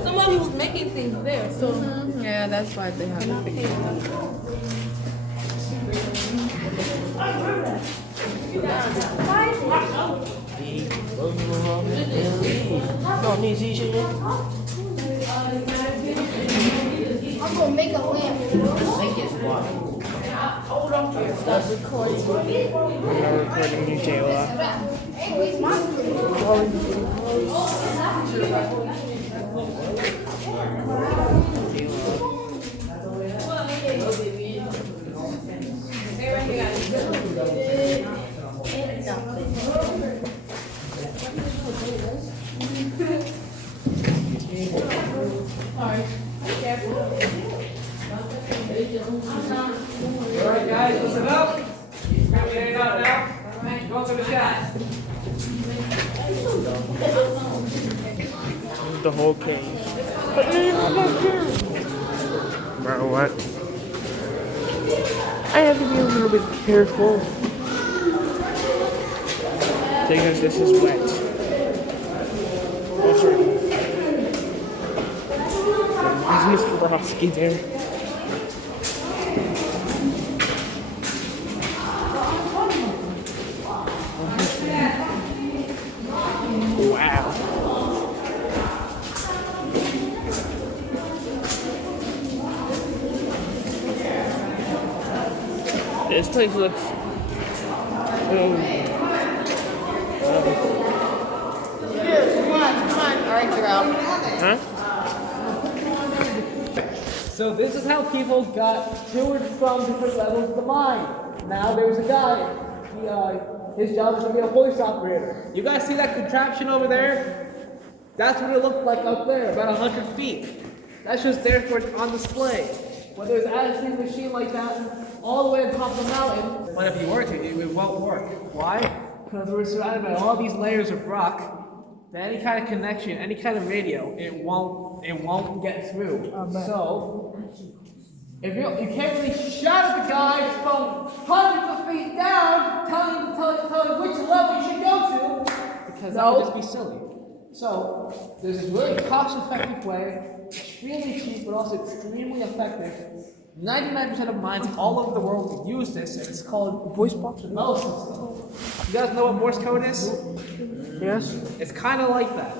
Somebody was making things there, so Yeah, that's why they have a big I'm gonna make a lamp. start recording. I'm not recording you, Jayla. Anyways, my Alright guys, listen up. Heading out now. Go to the shot. The whole cave. Bro, what? I have to be a little bit careful. Because this is wet. Oh, sorry. There's Miss Frosky there. Wow. This place looks Come on. Alright, you're out. huh? So this is how people got to and from different levels of the mine. Now there's a guy. His job is to be a hoist operator. You guys see that contraption over there? That's what it looked like up there, about 100 feet. That's just there for on display. When there's added a machine like that all the way on top of the mountain, but if you were to, it won't work. Why? Because we're surrounded by all these layers of rock. That any kind of connection, any kind of radio, it won't get through. So if you can't really shout at the guy from hundreds of feet down, telling him which level you should go to, because that would just be silly. So there's this really cost-effective way, extremely cheap, but also extremely effective. 99% of mines all over the world use this, and it's called voice box bell system. You guys know what Morse code is? Yes? It's kind of like that,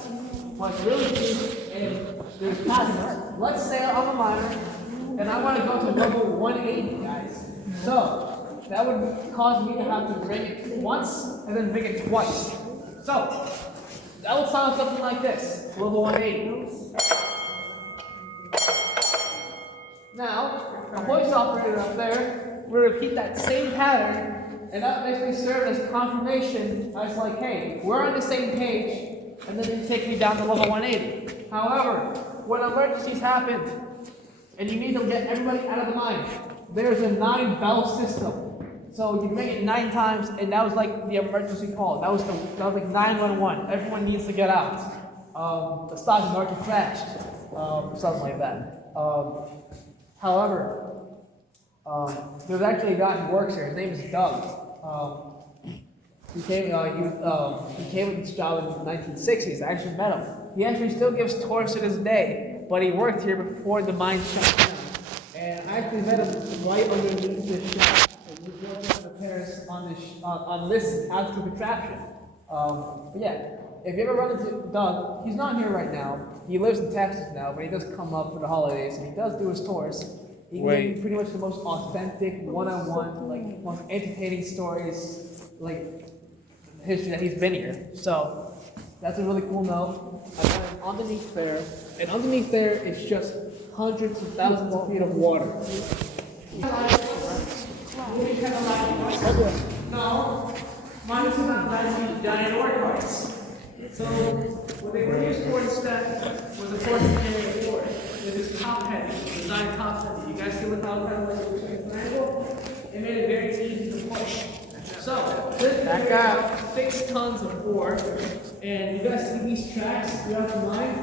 but it's really cheap, and there's patterns. Let's say I'm a miner, and I want to go to level 180, guys. So that would cause me to have to ring it once and then ring it twice. So that would sound something like this: level 180. Now, the hoist operator up there will repeat that same pattern. And that basically served as confirmation as like, hey, we're on the same page, and then you take me down to level 180. However, when emergencies happen, and you need to get everybody out of the mine, there's a 9 bell system. So you ring it 9 times, and that was like the emergency call. That was like 911. Everyone needs to get out. The stock market crashed, something like that. However, there's actually a guy who works here. His name is Doug. He came with this job in the 1960s. I actually met him. He actually still gives tours to this day, but he worked here before the mine shut down. And I actually met him right underneath this shop. And he was doing repairs on this actual contraption. But yeah, if you ever run into Doug, he's not here right now. He lives in Texas now, but he does come up for the holidays, and he does do his tours. He can give you pretty much the most authentic, one-on-one, like most entertaining stories, like history that he's been here. So that's a really cool note. I got it underneath there, and underneath there is just hundreds of thousands of feet of water. No, mine is not these giant ore carts. So what they were used for instead was a horse carrying ore. It was top heavy, designed top heavy. You guys see what how kind of like a triangle? It made it very easy to push. So this got 6 tons of ore, and you guys see these tracks throughout the mine?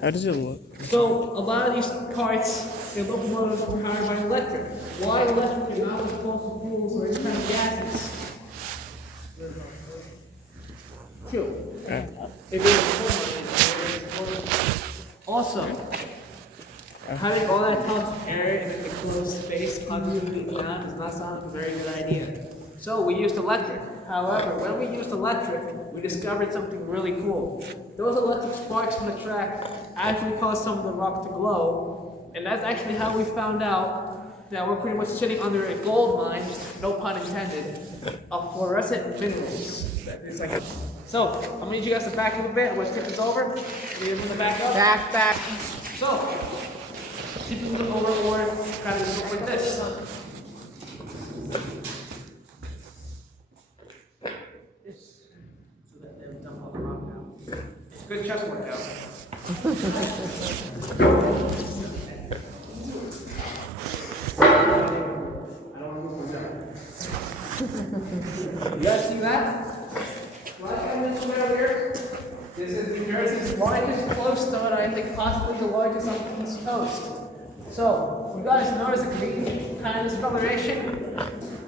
How does it look? So a lot of these carts the locomotives were powered by electric. Why electric and not with fossil fuels or any kind of gases? Fuel. If it was also, having all that toxic air in an enclosed space constantly down does not sound like a very good idea. So we used electric. However, when we used electric, we discovered something really cool. Those electric sparks from the track actually caused some of the rock to glow, and that's actually how we found out that we're pretty much sitting under a gold mine, no pun intended, of fluorescent minerals. It's like, so, I'm gonna need you guys to back up a bit. Let's tip this over. Leave it in the back up. Back. So, tipping the overboard kind of look like this. So that they dump all the rock down. It's a good chest workout. You guys see that? Like I mentioned earlier, this is New Jersey's largest floatstone, I think possibly the largest on the East Coast. So, you guys notice the green kind of discoloration?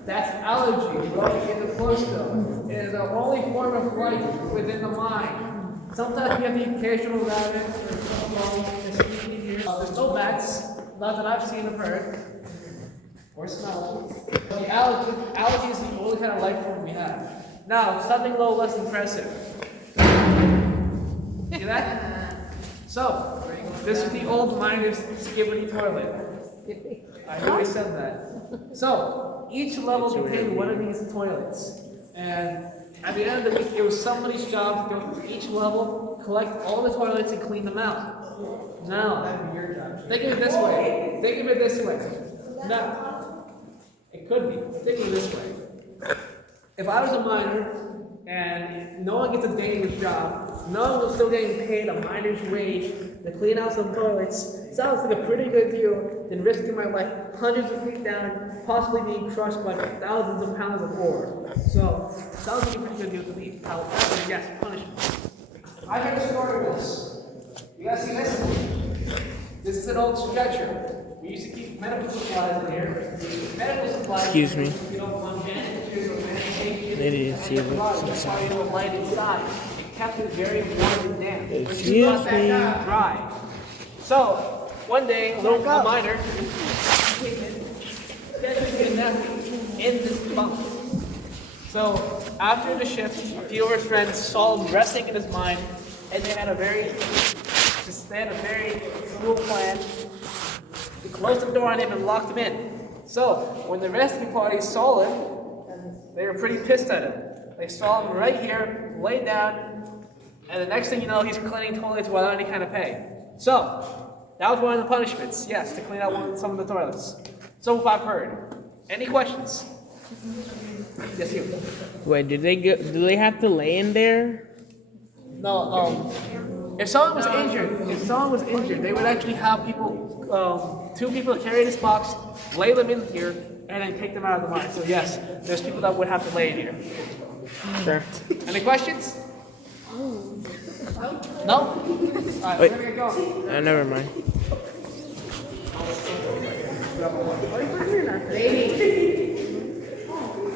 That's algae growing in the floatstone. It is the only form of life within the mine. Sometimes you have the occasional rabbit or something here. There's no bats, not that I've seen or heard. Or smell. The algae is the only kind of life form we have. Now, something a little less impressive. See that? So, this is the old miner's skibbity toilet. I know I said that. So, each level contained one of these toilets. And at the end of the week, it was somebody's job to go through each level, collect all the toilets, and clean them out. Now, think of it this way. Now, it could be. Think of it this way. If I was a miner and no one gets a day in his job, no one was still getting paid a miner's wage to clean out some toilets, sounds like a pretty good deal than risking my life hundreds of feet down, possibly being crushed by thousands of pounds of ore. So, sounds like a pretty good deal to me. However, yes, punishment. I heard a story of this. You guys see this? This is an old stretcher. We used to keep medical supplies in here. Medical supplies. Excuse me. You know, on bandages or medication. They didn't see what's inside. Light inside. It kept it very warm and damp. Excuse me. Dry. So, one day, a miner scheduled a nap in this bunk. So, after the shift, a few of his friends saw him resting in his mind, and they had a very cruel plan. They closed the door on him and locked him in. So, when the rescue party saw him, they were pretty pissed at him. They saw him right here, laid down, and the next thing you know, he's cleaning toilets without any kind of pay. So, that was one of the punishments, yes, to clean out some of the toilets. So I've heard. Any questions? Yes, you. Wait, do they have to lay in there? No, if someone was injured, they would actually have people, 2 people carry this box, lay them in here, and then take them out of the mine. So yes, there's people that would have to lay in here. Sure. Any questions? No? Alright, Wait. we're gonna go. Never mind.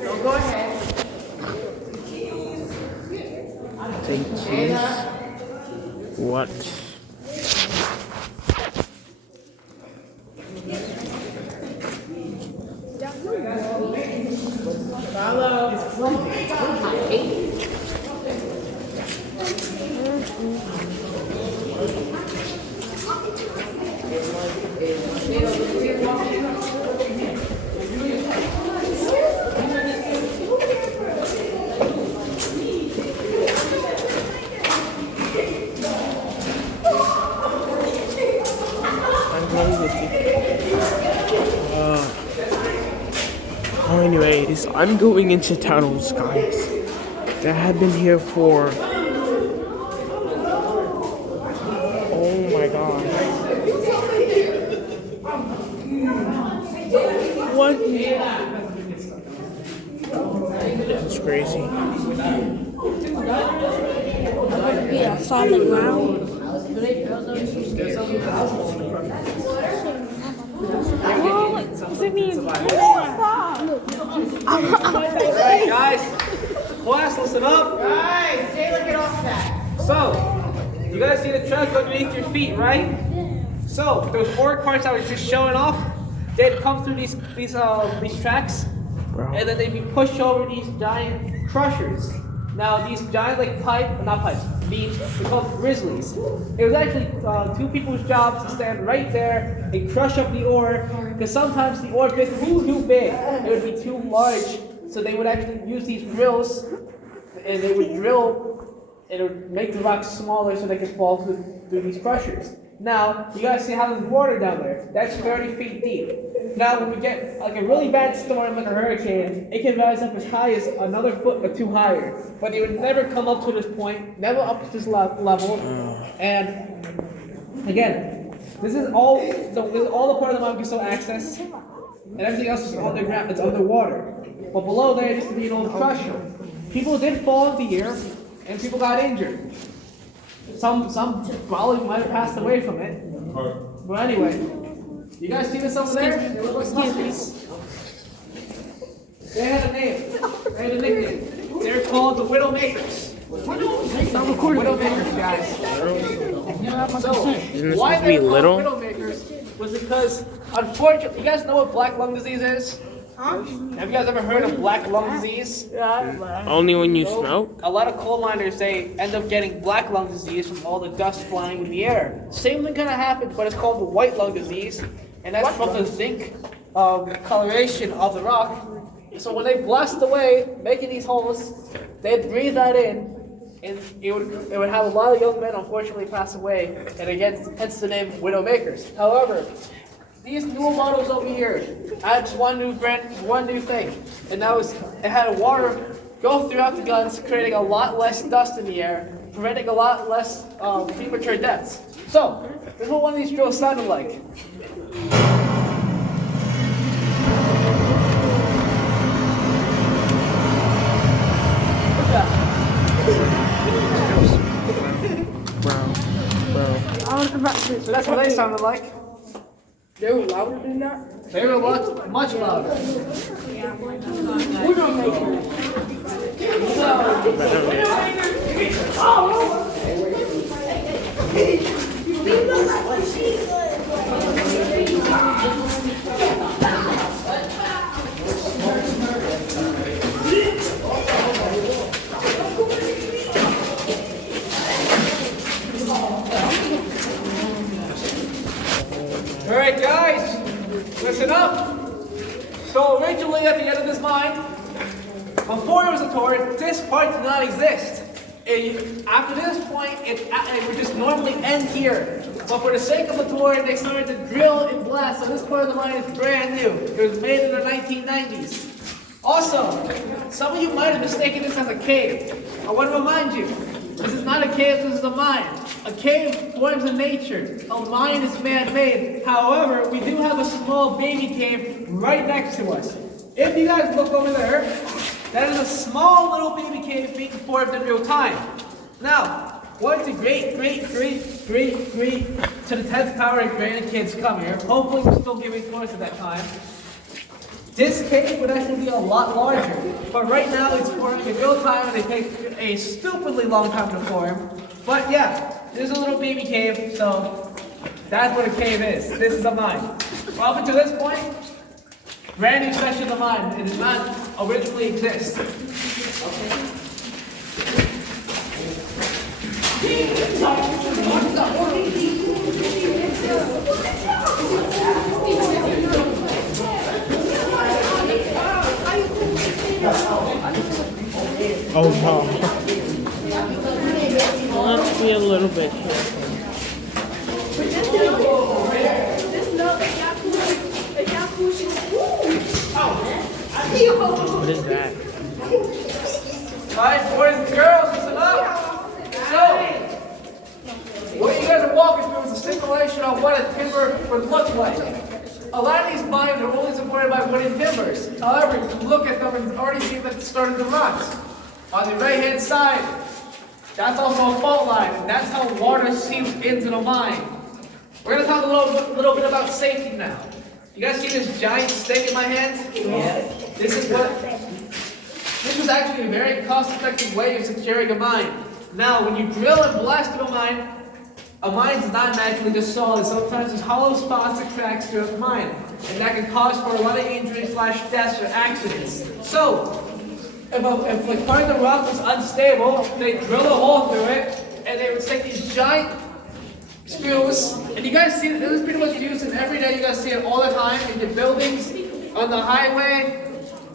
So go ahead. Take cheese. What? Anyways, I'm going into tunnels, guys. That have been here for... Oh my god. What? That's crazy. Yeah, solid ground. Alright, guys. Class, listen up. Guys, Taylor, get off that. So, you guys see the tracks underneath your feet, right? So, those forward parts that were just showing off, they'd come through these tracks, and then they'd be pushed over these giant crushers. Now, these giant beams, they're called grizzlies. It was actually two people's jobs to stand right there and crush up the ore, because sometimes the ore gets too big, it would be too large, so they would actually use these drills, and they would drill, and it would make the rocks smaller so they could fall through these crushers. Now, you guys see how there's water down there. That's 30 feet deep. Now, when we get like a really bad storm, like a hurricane, it can rise up as high as another foot or two higher. But it would never come up to this point, never up to this level. And again, this is all the part of the mine we can still access, and everything else is underground. It's underwater. But below there used to be an old crusher. People did fall in the air, and people got injured. Some probably might have passed away from it. But anyway, you guys see this over there? They look like monkeys. They had a name. They had a nickname. They're called the Widowmakers. Widowmakers, guys. So, why supposed to be they're little? called Widowmakers was because, unfortunately, you guys know what black lung disease is? Have you guys ever heard of black lung disease? Only when you smoke? A lot of coal miners, they end up getting black lung disease from all the dust flying in the air. Same thing kind of happens, but it's called the white lung disease, and that's from the zinc coloration of the rock. So when they blast away, making these holes, they'd breathe that in, and it would have a lot of young men unfortunately pass away, and again, hence the name Widowmakers. However, these newer models over here adds one new thing, and that was it had water go throughout the guns, creating a lot less dust in the air, preventing a lot less premature deaths. So, this is what one of these drills sounded like. Bro. So that's what they sounded like. They were louder than that? They were much louder. We're gonna make it. Alright guys, listen up. So originally at the end of this mine, before it was a torrent, this part did not exist. After this point, it would just normally end here. But for the sake of the torrent, they started to drill and blast, so this part of the mine is brand new. It was made in the 1990s. Also, some of you might have mistaken this as a cave. I want to remind you, this is not a cave, this is a mine. A cave forms in nature. A mine is man-made. However, we do have a small baby cave right next to us. If you guys look over there, that is a small little baby cave being formed in real time. Now, once the great to the 10th power grandkids come here, hopefully we're still giving tours at that time, this cave would actually be a lot larger. But right now it's forming in real time and it takes a stupidly long time to form. But yeah, this is a little baby cave, so that's what a cave is. This is a mine. Up until this point, brand new section of the mine. It did not originally exist. Oh no. Let's be a little bit here. What is that? Alright, boys and girls, listen up. So, what you guys are walking through is a simulation of what a timber would look like. A lot of these mines are only supported by wooden timbers. However, you can look at them and already see that it started to rot. On the right-hand side, that's also a fault line, and that's how water seeps into the mine. We're going to talk a little bit about safety now. You guys see this giant stake in my hand? Yeah. This is what This was actually a very cost-effective way of securing a mine. Now, when you drill and blast through a mine is not magically just solid. Sometimes there's hollow spots or cracks through the mine, and that can cause for a lot of injuries, deaths, or accidents. So, if like part of the rock was unstable, they drill a hole through it, and they would take these giant screws, and you guys see it. This is pretty much used in every day. You guys see it all the time in the buildings, on the highway.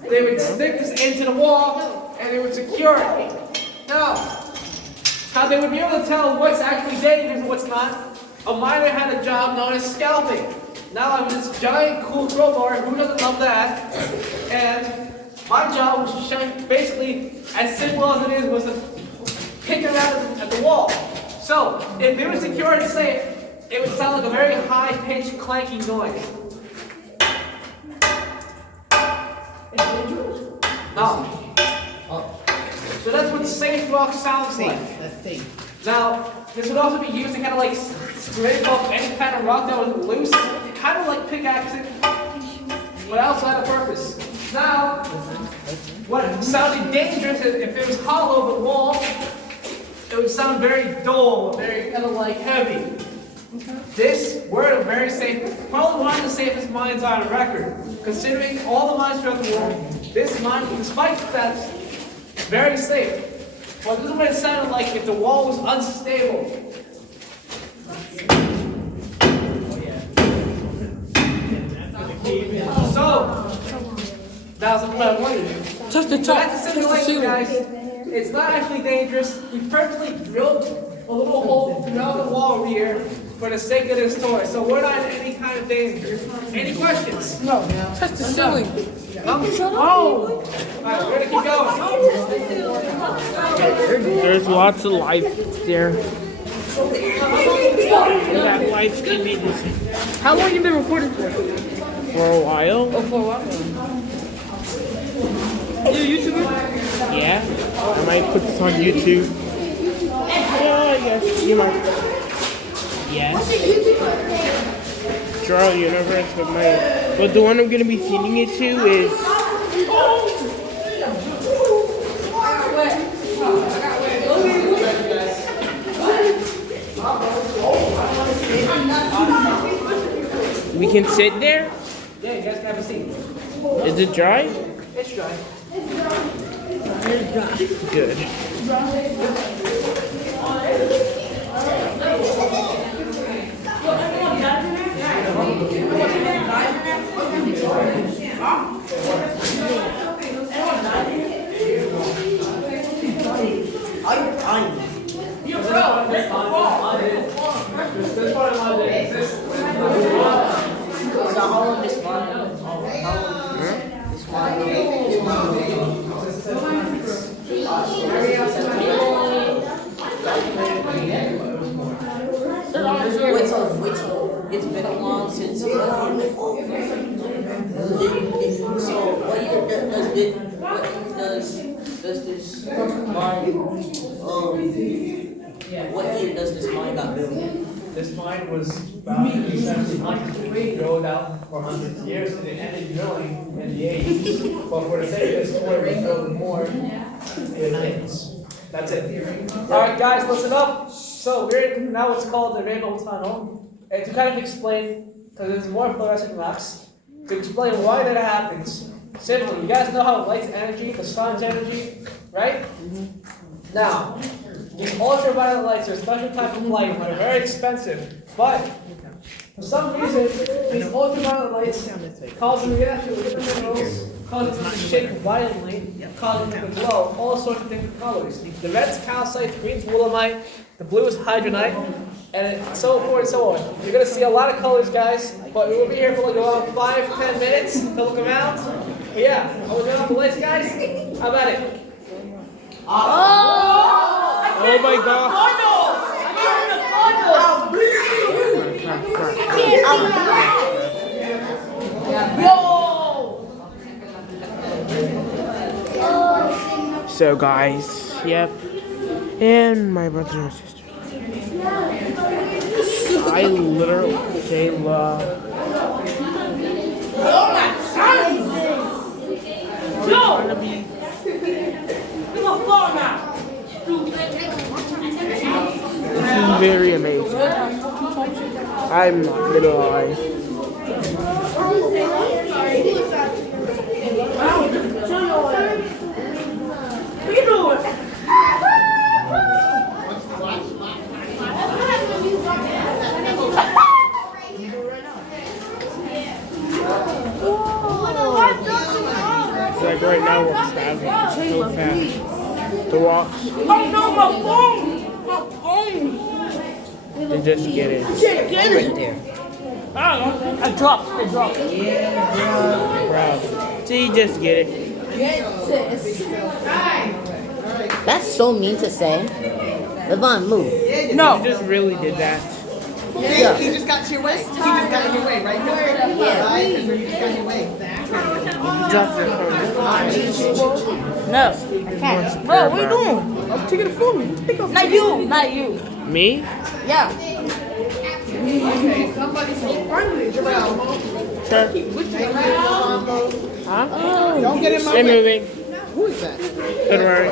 They would stick this into the wall, and they would secure it. Now, how they would be able to tell what's actually dangerous and what's not. A miner had a job known as scalping. Now I have this giant cool crowbar, who doesn't love that? And my job was to shine, basically, as simple as it is, was to pick it out at the wall. So, if it was secure and safe, it would sound like a very high-pitched clanking noise. No. So that's what safe rock sounds like. That's safe. Now, this would also be used to kind of like scrape off any kind of rock that was loose, kind of like pickaxing, but outside of purpose. Now, what sounded dangerous is if it was hollow, the wall, it would sound very dull, very kind of like heavy. This were very safe, probably one of the safest mines on record. Considering all the mines throughout the world, this mine, despite that, very safe. Well, this is what it sounded like if the wall was unstable. So, that was what I wanted. Touch the So top. that's a simulation, guys. It's not actually dangerous. We purposely drilled a little hole throughout the wall over here for the sake of this toy. So we're not in any kind of danger. Any questions? No. Touch the ceiling. No? Oh. Alright, we're gonna keep going. There's lots of life there. That life can be decent. How long you been recording for? For a while. Oh, for a while. You a YouTuber? Yeah. I might put this on YouTube. Yeah, yes. You might. Yes. Draw Universe, but the one I'm gonna be sending it to is. We can sit there? Yeah, you guys can have a seat. Is it dry? It's dry. Good. This part of my day is this. Wait till it's been a while since. So what year does this mine? What year does this mine got built? This mine was about in the 1700s, drilled out for hundreds of years, and it ended drilling in the 80s. But for the sake of this story, we're building more in the 80s. That's it. Alright guys, listen up. So we're in now what's called the Rainbow Tunnel. And to kind of explain, because there's more fluorescent rocks, to explain why that happens. Simply, you guys know how light's energy, the sun's energy, right? Now, these ultraviolet lights are a special type of light and they're very expensive. But for some reason, these ultraviolet lights cause them to react with different minerals, cause them to shake violently, causing them to glow all sorts of different colors. The red's calcite, the green's willemite, the blue is hydronite, and so forth and so on. You're going to see a lot of colors, guys, but we will be here for like about 5-10 minutes to look around. But yeah, I will turn off the lights, guys. How about it? Oh my god. So guys, yep. And my brothers and sisters. I literally Kayla. No! very amazing. I'm not gonna lie. It's like right now we're traveling so fast. To walk Oh no, my phone! My phone! and just get it. Right there. I dropped. Bro. So you just get it. That's so mean to say. Levon, move. No. You just really did that. Yeah. He just got in your way. He just got in your way, right? Yeah. Right? He just got in your way. Drop your phone. No, I can't. Bro, what are you doing? I'm taking a phone. Not you, not you. Me? Yeah. Finally, Jarrell. Sure. Huh? Don't get in my They're way. moving. Who is that? Don't worry.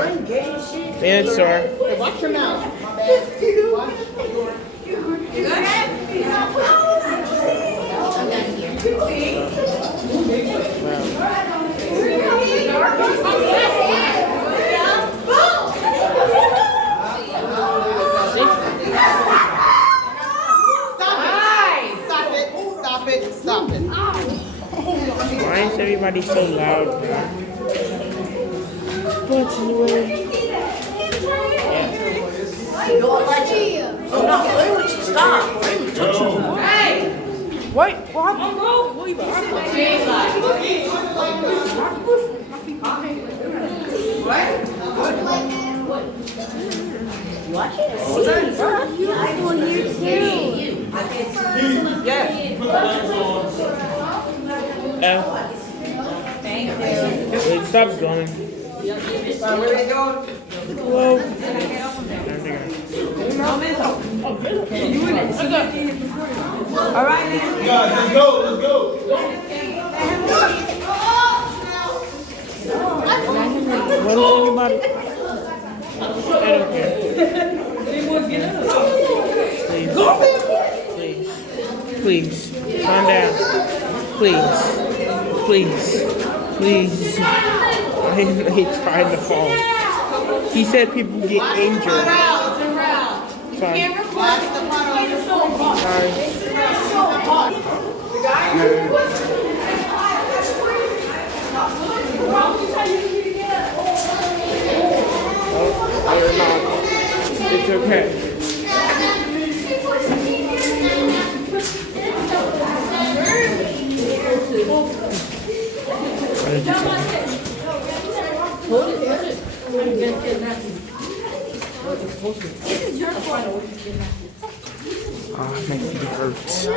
The answer. Hey, watch your mouth. Stop it. Why is everybody so loud, man? But anyway. Wait, what happened, bro? Wait, stop going. Where they going? Whoa. What is anybody? I don't care. Please. Please. Calm down. Please. Why is he trying to fall? He said people get injured. Sorry. Oh, you're not. It's okay. Oh, my feet hurts.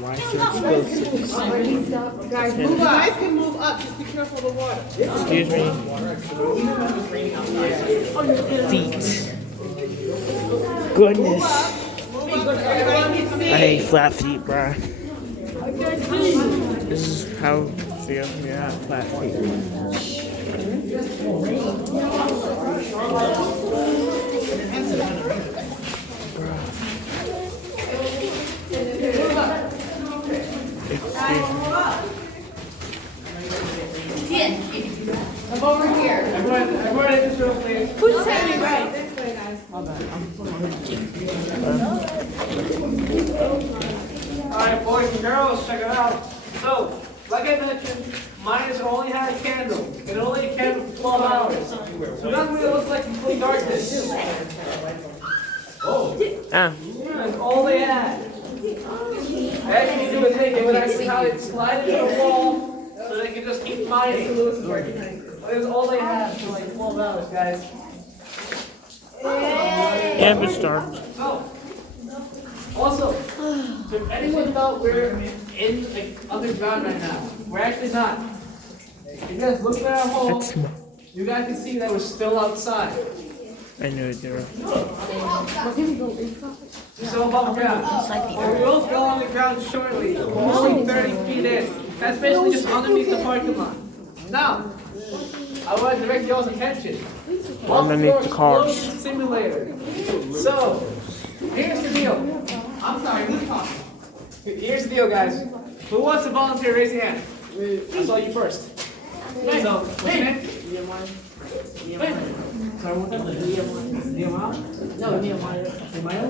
Why is it explosive? Guys, move up. You guys can move up. Just be careful of the water. Excuse me. Feet. Goodness. I hate flat feet, bruh. This is how I feel. Yeah, flat feet. Come over here. Everybody in this room, please. Who's just having me right? Alright, boys and girls, check it out. So, like I mentioned, mine has only had a candle. It only a candle for 12 hours. So nothing really looks like complete darkness. Ah, That's all they had. All you do is they give it actually how they slide it to the wall so they can just keep mining. That's all they had for like 12 hours, guys. yeah, but start. So, also, so if anyone thought we're in like underground right now, we're actually not. If you guys look at our hole, That's you guys can see that we're still outside. I knew it there. So above ground. We will go on the ground shortly. We're only 30 feet in. That's basically just underneath the parking lot. Now, I want to direct y'all's attention. underneath the cars. Explosion Simulator. So, here's the deal. I'm sorry, who's talking? Here's the deal, guys. Who wants to volunteer? Raise your hand. I saw you first. So, what's your name? Sorry, what's that? Nehemiah? No, Nehemiah. Nehemiah?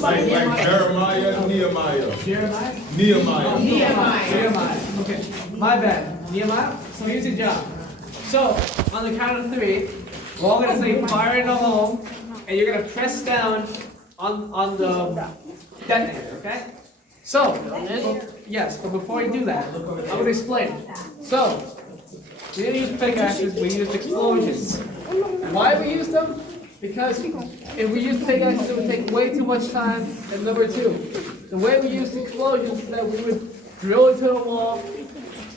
Like Jeremiah, Nehemiah. Jeremiah? Nehemiah. Okay, my bad. Nehemiah? So here's your job. So, on the count of 3, we're all gonna say fire in the hole, and you're gonna press down on the detonator, okay? So, yes, but before you do that, I'm gonna explain it. So, we didn't use pickaxes, we used explosions. Why we used them? Because if we used pickaxes, it would take way too much time. And number 2, the way we used explosions is that we would drill into the wall,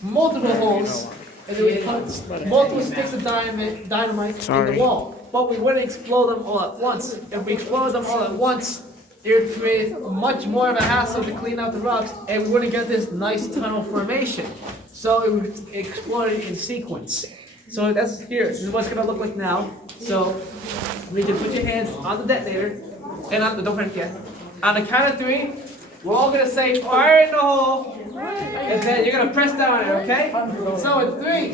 multiple holes, and then we put multiple sticks of dynamite in the wall. But we wouldn't explode them all at once. If we exploded them all at once, it would create much more of a hassle to clean out the rocks, and we wouldn't get this nice tunnel formation. So it would explode in sequence. So that's here. This is what it's gonna look like now. So we can put your hands on the detonator, and don't forget yet. On the count of 3, we're all gonna say fire in the hole, and then you're gonna press down on it, okay? So in 3,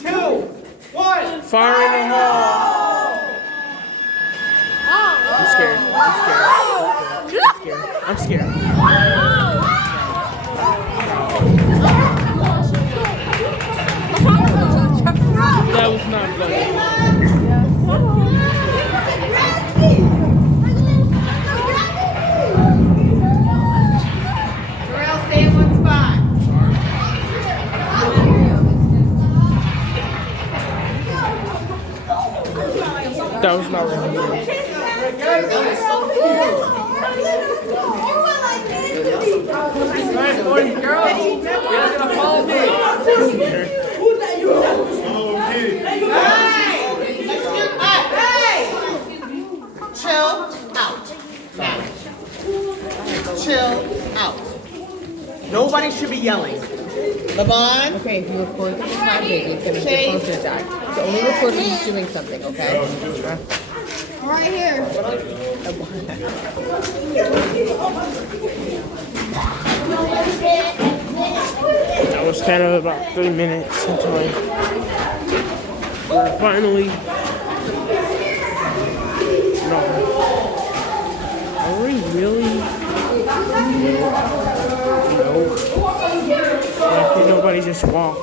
2, 1. Fire in the hole! I'm scared. I'm scared. That was not good. Terrell, stay in one spot. That was not right. Alright, boys and girls, you guys gonna follow me. Hey! Chill out. Now. Chill out. Nobody should be yelling. Levon? Okay, if you record the time, baby, it's gonna get closer to die. So only record when he's doing something, okay? Right here. That was kind of about 3 minutes until we're finally. No. Are we really? No. Why can't nobody just walk?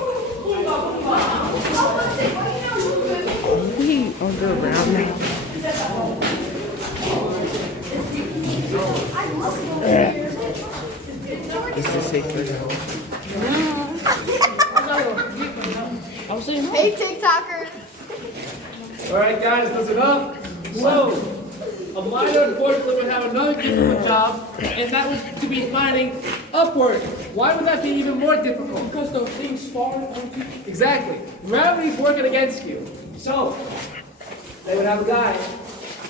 Are we underground now? Is this safer? Hey, TikTokers. Alright guys, that's enough. So, a miner unfortunately would have another difficult job, and that was to be mining upward. Why would that be even more difficult? Because the thing's falling on you. Exactly. Gravity's working against you. So, they would have a guy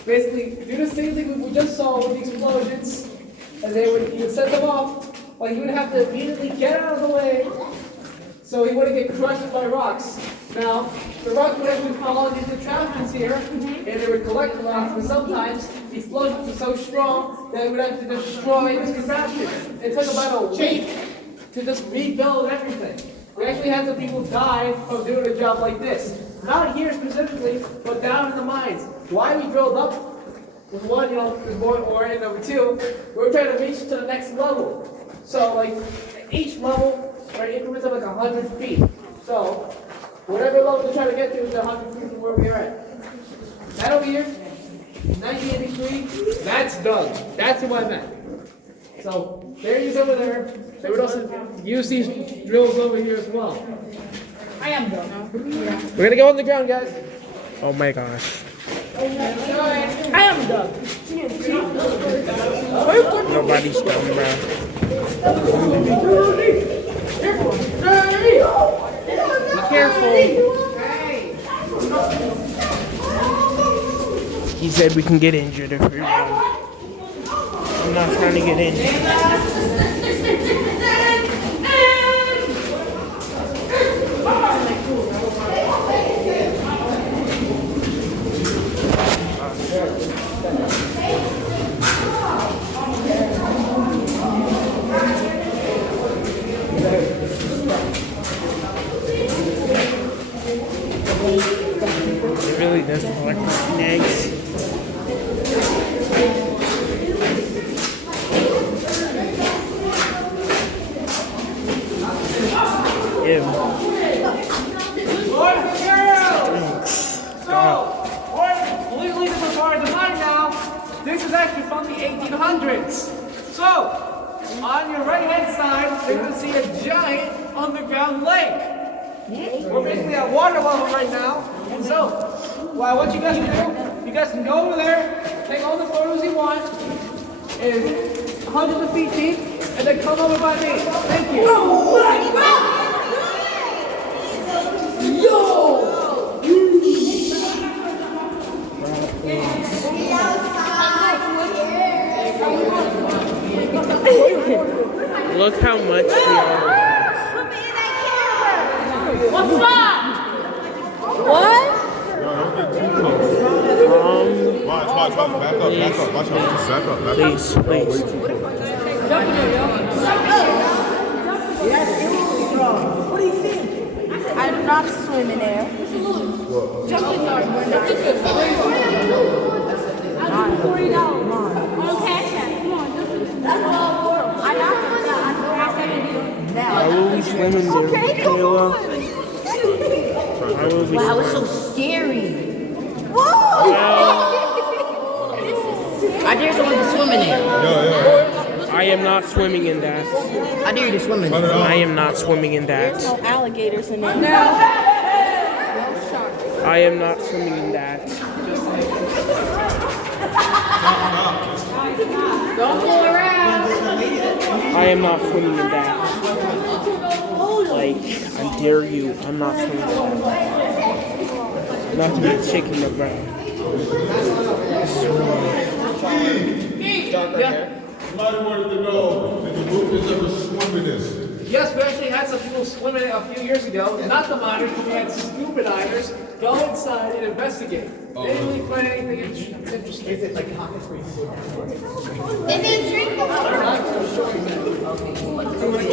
basically do the same thing we just saw with the explosions, and he would set them off, but he would have to immediately get out of the way so he wouldn't get crushed by rocks. Now, the rocks would actually fall into the contraptions here, and they would collect the rocks, but sometimes the explosions were so strong that it would have to destroy this contraption. It took about a week to just rebuild everything. We actually had some people die from doing a job like this. Not here specifically, but down in the mines. Why we drilled up was one, there's more ore, and number 2, we're trying to reach to the next level. So, like, each level are increments of like 100 feet. So, whatever level we're trying to get to is 100 feet from where we are at. That over here, 1983, that's done. That's who I meant. So, there he is over there. They would also use these drills over here as well. I am done. We're gonna go on the ground, guys. Oh my gosh. I am done. Nobody's done, bro. Be careful. He said we can get injured if we run. I'm not trying to get injured. hundreds. So, on your right hand side, you're going to see a giant underground lake. We're basically at water level right now. So, what I want you guys to do, you guys can go over there, take all the photos you want, and hundreds of feet deep, and then come over by me. Thank you. Look how much we are. What's up? What? Watch, back up. Watch out. Back up. Please. I'm not swimming there. $40 on Cash App. Come on, that's all world. I got it. I will be swimming there, Okay, come Kayla. on. I will be Wow, it's swimming. so scary. Whoa! I dare someone to swim in there. Yeah. I am not swimming in that. I dare you to swim in Turn it there. on. I am not swimming in that. No alligators in there. I am not swimming in that. Don't fool around. I am not swimming in that. Like, I dare you. I'm not swimming in that. Not to be a chick in the ground. Somebody wanted to know if the group has ever swum in this. Yes, we actually had some people swim in it a few years ago. Not the miners, but we had scuba divers go inside and investigate. They didn't really find anything interesting. Is it like Did they drink the water?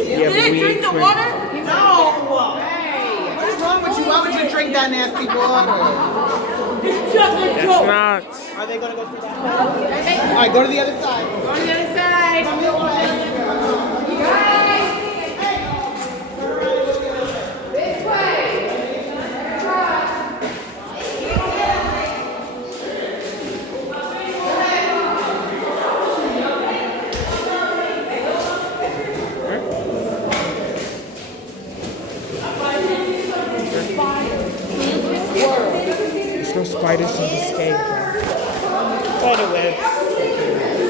Yeah, Did they drink the water? No! Hey! What's wrong with you? Why would you drink that nasty water? It's just a That's joke. not. Are they gonna go through that? All right, go to the other side. On the other side. There's no spiders in this game. Spider web.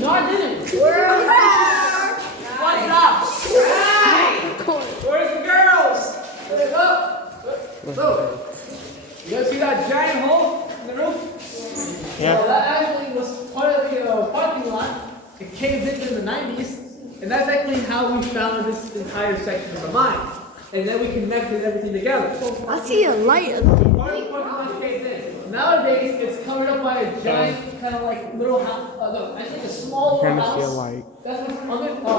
No, I didn't. What's up? Where's the girls? Look. You guys see that giant hole in the roof? Yeah. So that actually was part of the parking lot. It caved in the 90s. And that's actually how we found this entire section of the mine. And then we connected everything together. I see a light. Part of the parking lot caved in. Nowadays, it's covered up by a giant kind of like little house. No, I think a small I'm little trying to see a house. light. That's what's under.